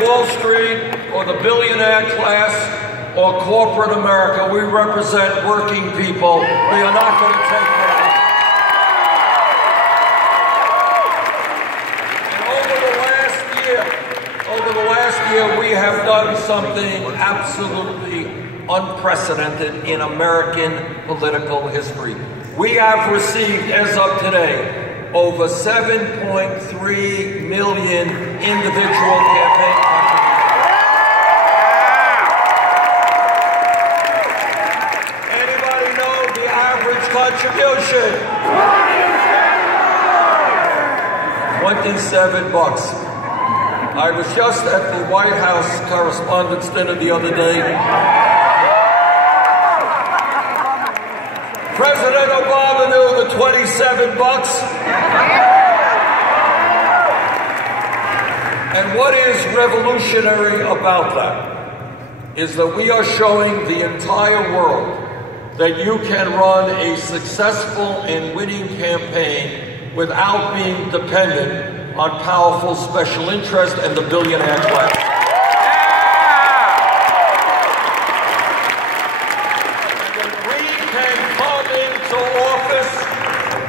Wall Street or the billionaire class or corporate America. We represent working people. We are not going to take that. Over the last year, we have done something absolutely unprecedented in American political history. We have received, as of today, over 7.3 million individual campaign contributions. Anybody know the average contribution? $27. I was just at the White House Correspondents' Dinner the other day. President Obama knew the $27. And what is revolutionary about that is that we are showing the entire world that you can run a successful and winning campaign without being dependent on powerful special interest and the billionaire class. And we can come into office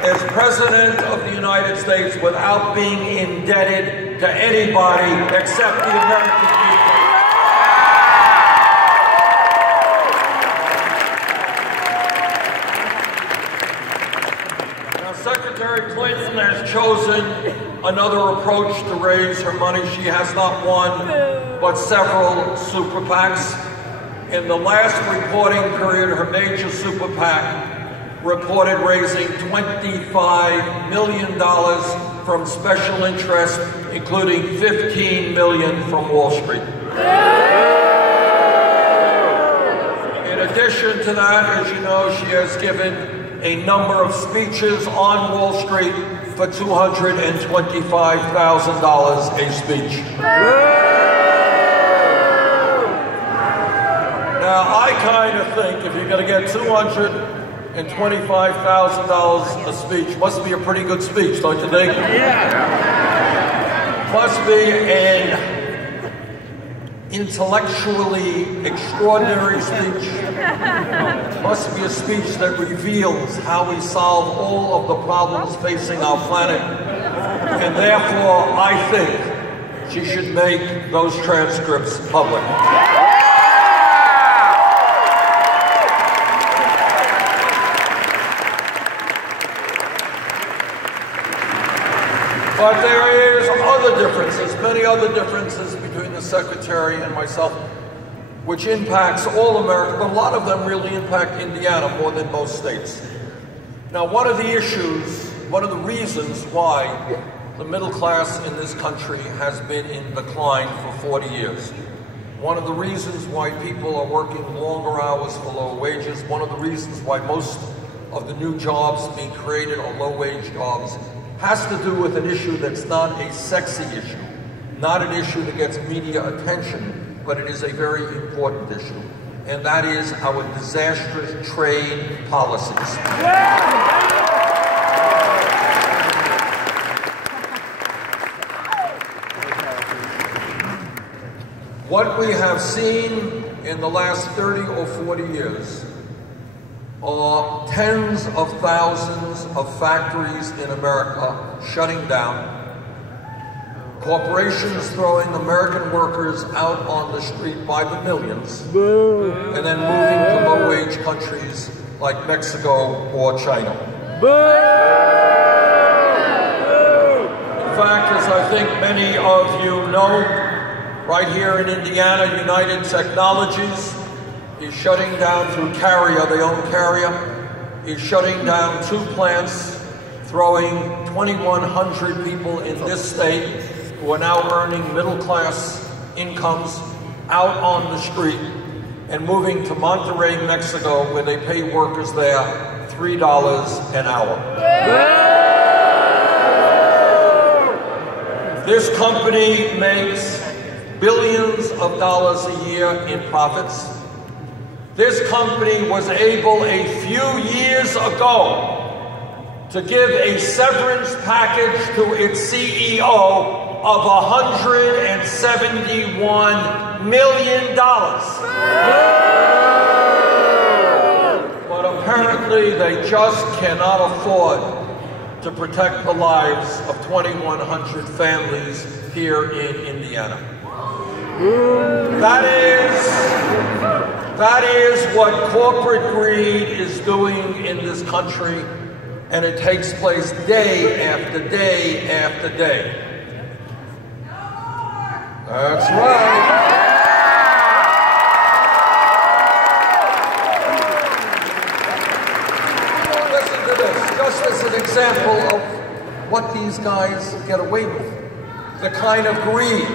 as President of the United States without being indebted to anybody except the American people. Now, Secretary Clinton has chosen another approach to raise her money. She has not one, but several super PACs. In the last reporting period, her major super PAC reported raising $25 million from special interest, including $15 million from Wall Street. In addition to that, as you know, she has given a number of speeches on Wall Street for $225,000 a speech. Now, I kind of think if you're going to get $225,000 a speech, must be a pretty good speech, don't you think? Yeah. Must be an intellectually extraordinary speech. Must be a speech that reveals how we solve all of the problems facing our planet. And therefore, I think she should make those transcripts public. But there is other differences, many other differences between the Secretary and myself, which impacts all America, but a lot of them really impact Indiana more than most states. Now, one of the reasons why the middle class in this country has been in decline for 40 years, one of the reasons why people are working longer hours for lower wages, one of the reasons why most of the new jobs being created are low-wage jobs, has to do with an issue that's not a sexy issue, not an issue that gets media attention, but it is a very important issue, and that is our disastrous trade policies. What we have seen in the last 30 or 40 years are tens of thousands of factories in America shutting down, corporations throwing American workers out on the street by the millions, and then moving to low-wage countries like Mexico or China. In fact, as I think many of you know, right here in Indiana, United Technologies is shutting down through Carrier, they own Carrier, is shutting down 2 plants, throwing 2,100 people in this state who are now earning middle-class incomes out on the street and moving to Monterrey, Mexico, where they pay workers there $3 an hour. This company makes billions of dollars a year in profits. This company was able a few years ago to give a severance package to its CEO of $171 million. But apparently they just cannot afford to protect the lives of 2,100 families here in Indiana. That is what corporate greed is doing in this country, and it takes place day after day after day. That's right. Listen to this, just as an example of what these guys get away with, the kind of greed.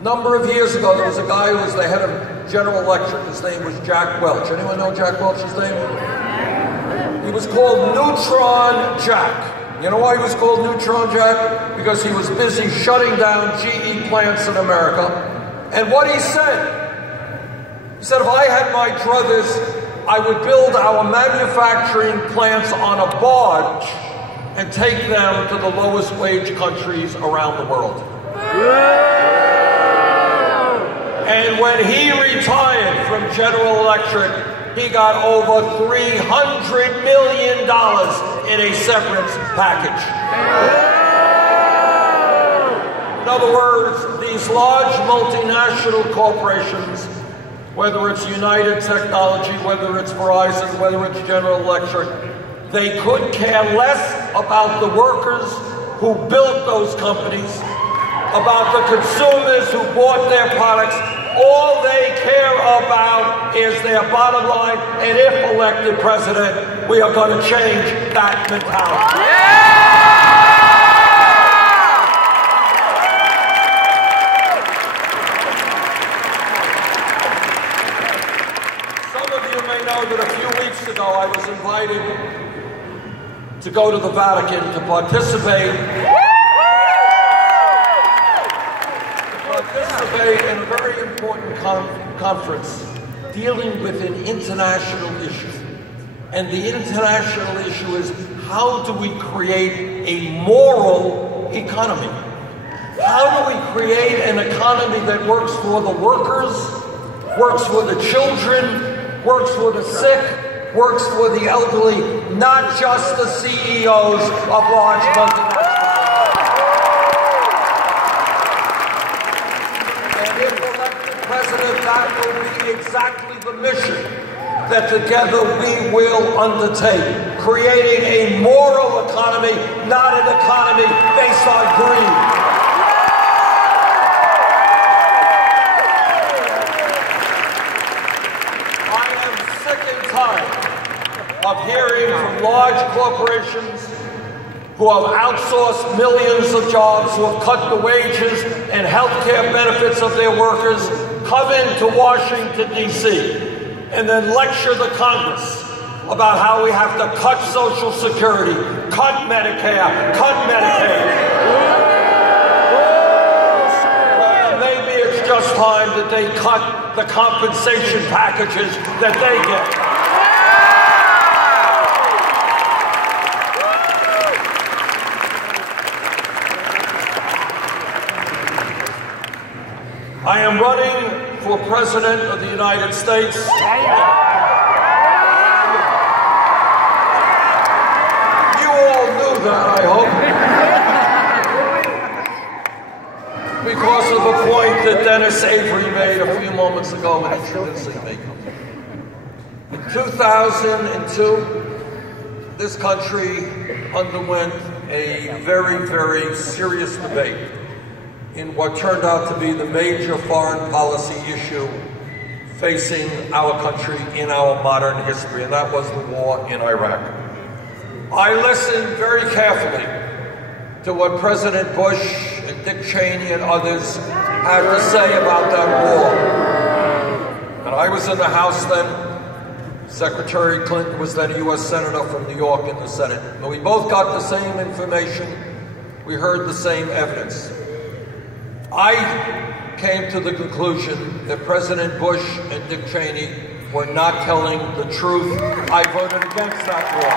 A number of years ago, there was a guy who was the head of General Electric. His name was Jack Welch. Anyone know Jack Welch's name? He was called Neutron Jack. You know why he was called Neutron Jack? Because he was busy shutting down GE plants in America. And what he said, if I had my druthers, I would build our manufacturing plants on a barge and take them to the lowest wage countries around the world. And when he retired from General Electric, he got over $300 million in a severance package. In other words, these large multinational corporations, whether it's United Technology, whether it's Verizon, whether it's General Electric, they could care less about the workers who built those companies, about the consumers who bought their products. All they care about is their bottom line, and if elected president, we are going to change that mentality. Some of you may know that a few weeks ago I was invited to go to the Vatican to participate in a very important conference dealing with an international issue. And the international issue is, how do we create a moral economy? How do we create an economy that works for the workers, works for the children, works for the sick, works for the elderly, not just the CEOs of large multinational. President, that will be exactly the mission that together we will undertake, creating a moral economy, not an economy based on greed. I am sick and tired of hearing from large corporations who have outsourced millions of jobs, who have cut the wages and health care benefits of their workers, come into Washington, D.C., and then lecture the Congress about how we have to cut Social Security, cut Medicare, cut Medicaid. Well, maybe it's just time that they cut the compensation packages that they get. I am running for President of the United States. You all knew that, I hope. Because of a point that Dennis Avery made a few moments ago when introducing me. In 2002, this country underwent a very, very serious debate in what turned out to be the major foreign policy issue facing our country in our modern history, and that was the war in Iraq. I listened very carefully to what President Bush and Dick Cheney and others had to say about that war. And I was in the House then. Secretary Clinton was then a U.S. Senator from New York in the Senate. And we both got the same information. We heard the same evidence. I came to the conclusion that President Bush and Dick Cheney were not telling the truth. I voted against that war.